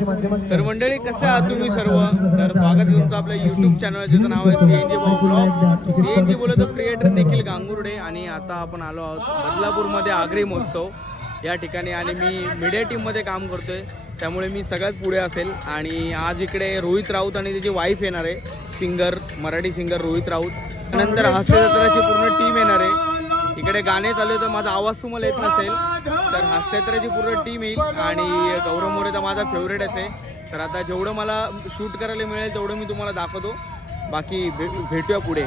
तर मंडळी कसे आहात तुम्ही सर्व? तर स्वागत आहे तुमचं आपल्या युट्यूब चॅनल ज्याचं नाव आहे सीएनजी ब्लॉग सीएनजी बोलतो क्रिएटर निखिल गांगुर्डे. आणि आता आपण आलो आहोत बदलापूरमध्ये आगरी महोत्सव या ठिकाणी. आणि मी मीडिया टीममध्ये काम करतोय. त्यामुळे मी सगळ्यात पुढे असेल. आणि आज इकडे रोहित राऊत आणि त्याची वाईफ येणार आहे. Singer Marathi singer Rohit Raut. नंतर हास्यजत्राची पूर्ण टीम येणार आहे. इकडे गाणे चालू आहे तर माझा आवाज तुम्हाला येत नसेल तर हास्यत्राची पूर्ण टीम येईल. आणि गौरव मोरे तर माझा फेवरेटच आहे तर आता जेवढं मला शूट करायला मिळेल तेवढं मी तुम्हाला दाखवतो. बाकी भे भेटूया पुढे.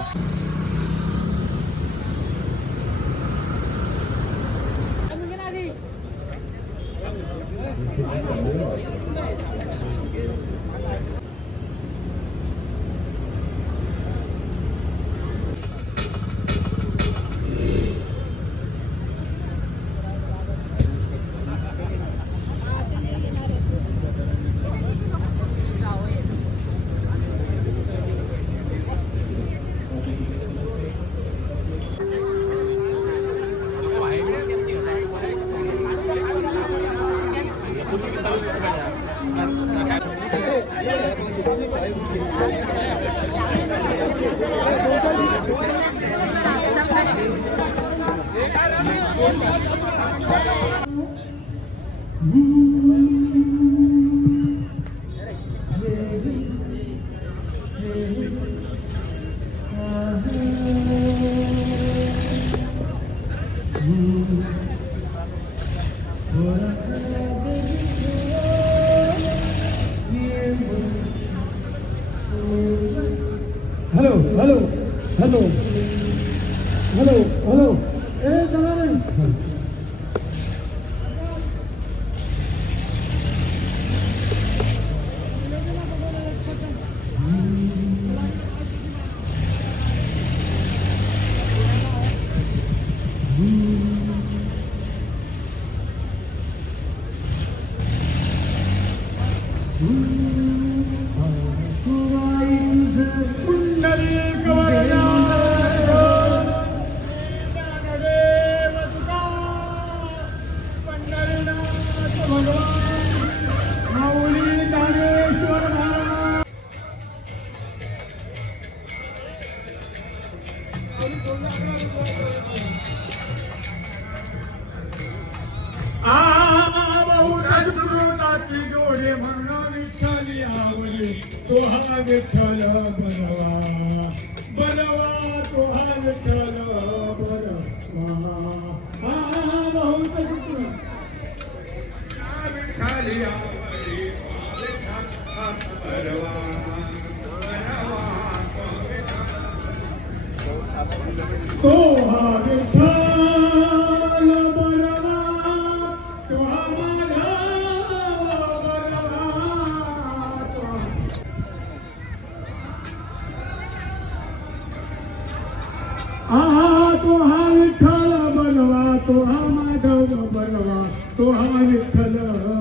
तो हा माधव बनवा तो हा विठ्ठल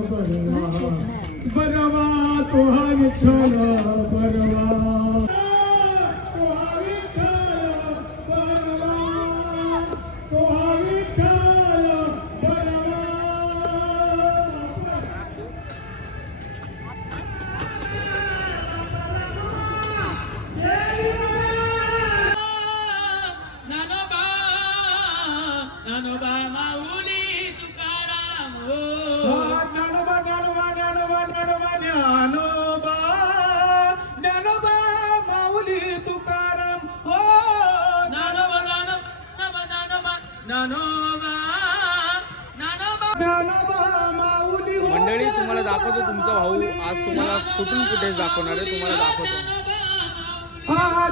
बनवा बनवा तो हा विठ्ठल दाखवतो तुमचा भाऊ. आज तुम्हाला कुठून कुठे दाखवणार आहे तुम्हाला दाखवतो. हा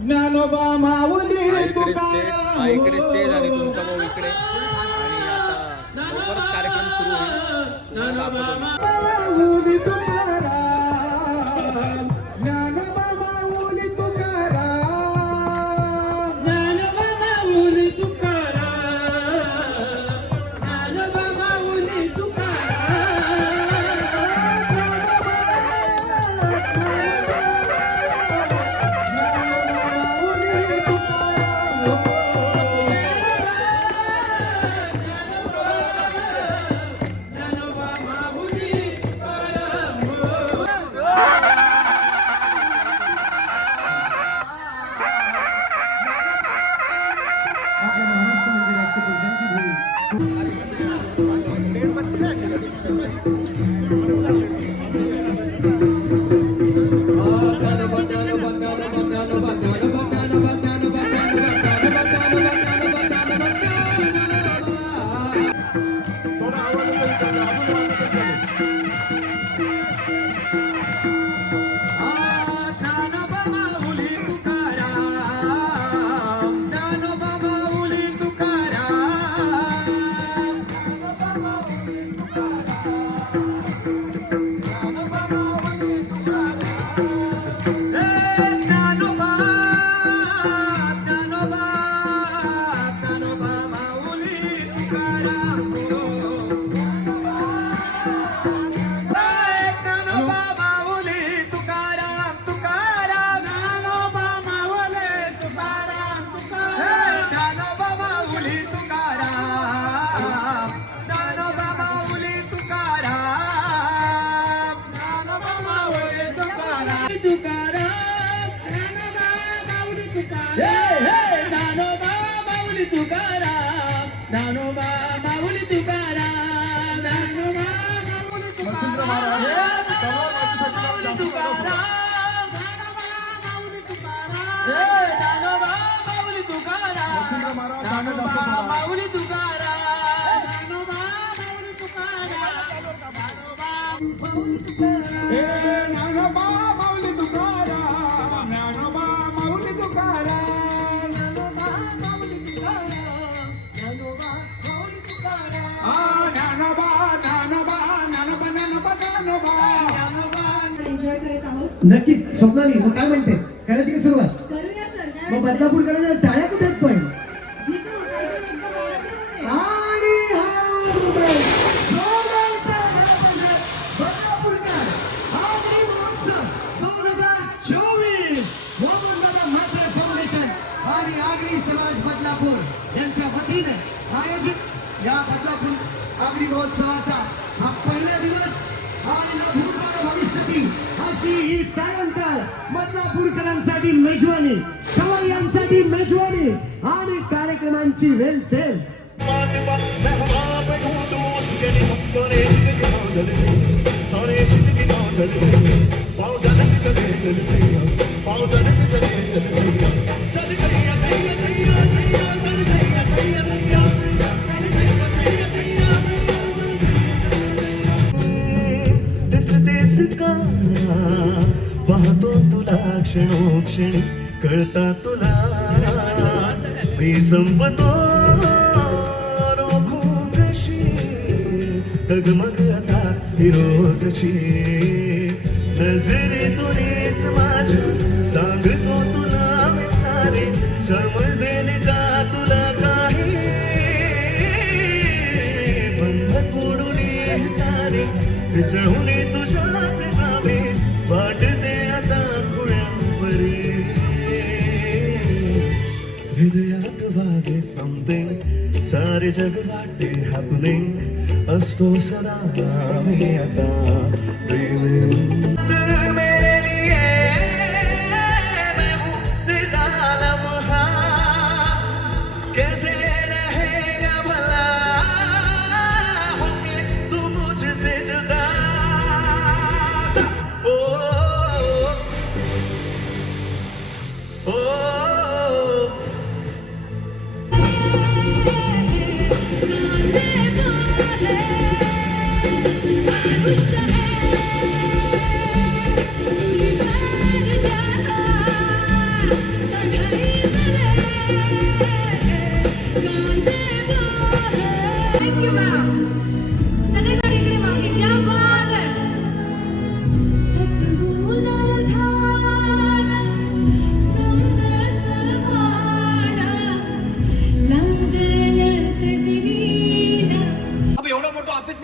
ज्ञानोबा माऊली इकडे स्टेज हा इकडे स्टेज आणि तुमचा भाऊ इकडे. आणि आता लवकरच कार्यक्रम सुरू होईल. तुम्हाला दाखवतो. तुकाराम ज्ञानोबा माऊली तुकाराम ज्ञानोबा माऊली तुकाराम ज्ञानोबा माऊली तुकाराम. नक्कीच स्वप्नाली मग काय म्हणते? करायची की सुरुवात? मग बदलापूर करायचं टाळ्या? ਉੱਚੀ ਵੇਲ ਤੇ का तो तुला क्षण क्षण करता तुला मी संपतो रोखू कशी सांगतो तुला मी सारे समजेल का तुला काही? बंध फोडून सारे मिसळून तुझ्या प्रेमावे वाटे जग वाटे हॅपनिंग अस्तो सदा में आता प्रेम कैसे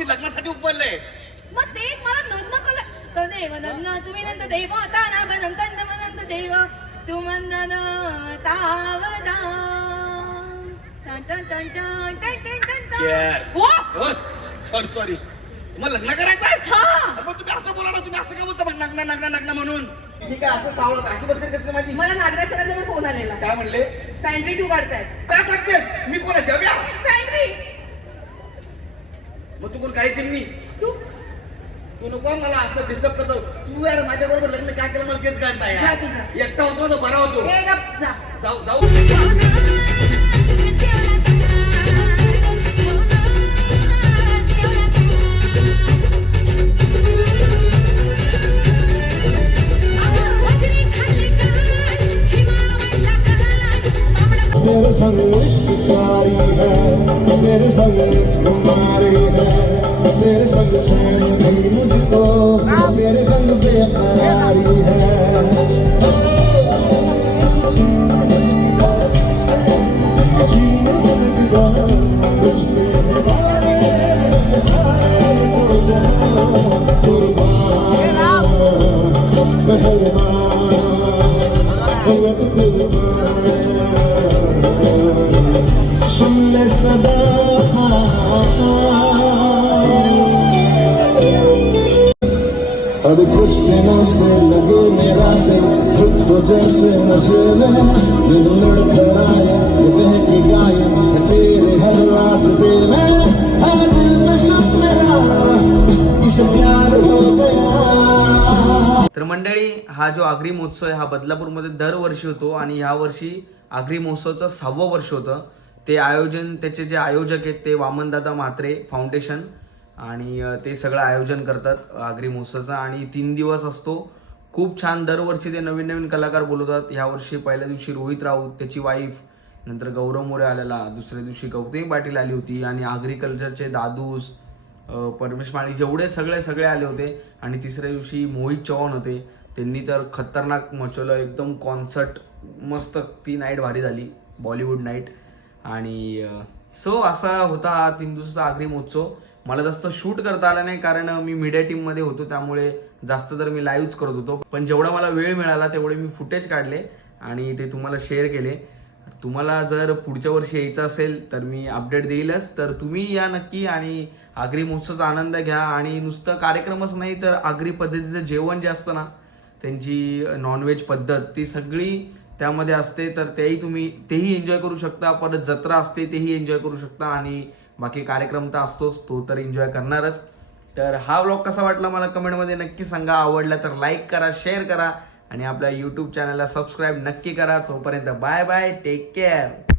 लग्नासाठी उभारलंय मग ते मला नंद कल तदेव नंद तुम्ही नंद देव ताना बनंत नंद देव. तुमंदन तावदा टन टन टन टन टन सॉरी सॉरी तुम्हाला लग्न करायचं आहे? हा. मग तुम्ही असं बोला ना तुम्ही असं काय बोलता? मग नग्न नग्न नग्न म्हणून. ठीक आहे असं सावळत. अशी बसली कसली माझी? मला नागराज सरांचा पण फोन आलेला. काय म्हणले? पॅन्ट्री टू काढतायत. काय सांगते? मी कोण आहे जव्या पॅन्ट्री मग तू कोण काही चिमणी तू? तू नको मला असं डिस्टर्ब करतो. तू यार माझ्या बरोबर लग्न काय केलं? मला तेच कळता जा तू जा. यार एकटा होतो तो बरा होतो. जाऊ जाऊ. कुछ दिनों से लगे मेरा दिल खुद को जैसे नशे में दिल लड़खड़ाए मुझे की गायन है तेरे हर रास्ते में है दिल में शक मेरा इसे प्यार हो गया तर मंडळी हा जो आगरी महोत्सव आहे हा बदलापूरमध्ये दरवर्षी होतो आणि ह्या वर्षी आगरी महोत्सवचं सहावं वर्ष होतं. ते आयोजन त्याचे जे आयोजक आहेत ते वामनदादा म्हात्रे फाउंडेशन आणि ते सगळं आयोजन करतात आगरी महोत्सवाचं. आणि तीन दिवस असतो. खूप छान दरवर्षी ते नवीन नवीन कलाकार बोलवतात. यावर्षी पहिल्या दिवशी रोहित राऊत त्याची वाईफ नंतर गौरव मोरे आलेला दुसऱ्या दिवशी गौतमी पाटील आली होती. आणि आग्रिकल्चरचे दादूस परमेश माळी जेवढे सगळे सगळे आले होते. आणि तिसऱ्या दिवशी मोहित चव्हाण होते. त्यांनी तर खतरनाक मचवलं. एकदम कॉन्सर्ट मस्त ती नाईट भारी झाली. बॉलिवूड नाईट आणि सो असा होता हा तीन दिवसाचा आगरी महोत्सव. मला जास्त शूट करता आलं नाही कारण मी मीडिया टीममध्ये होतो त्यामुळे जास्त तर मी लाईव्हच करत होतो. पण जेवढा मला वेळ मिळाला तेवढे मी फुटेज काढले आणि ते तुम्हाला शेअर केले. तुम्हाला जर पुढच्या वर्षी यायचं असेल तर मी अपडेट देईलच. तर तुम्ही या नक्की आणि आगरी महोत्सवाचा आनंद घ्या. आणि नुसतं कार्यक्रमच नाही तर आगरी पद्धतीचं जेवण जे असतं ना त्यांची नॉनव्हेज पद्धत ती सगळी त्यामध्ये असते. तर तेही तुम्ही तेही एन्जॉय करू शकता. परत जत्रा असते तेही एन्जॉय करू शकता. आणि बाकी कार्यक्रम तर असतोच तो तर एन्जॉय करणारच. तर हा व्लॉग कसा वाटला मला कमेंटमध्ये नक्की सांगा. आवडला तर लाईक करा शेअर करा आणि आपल्या यूट्यूब चॅनलला सबस्क्राईब नक्की करा. तोपर्यंत बाय बाय टेक केअर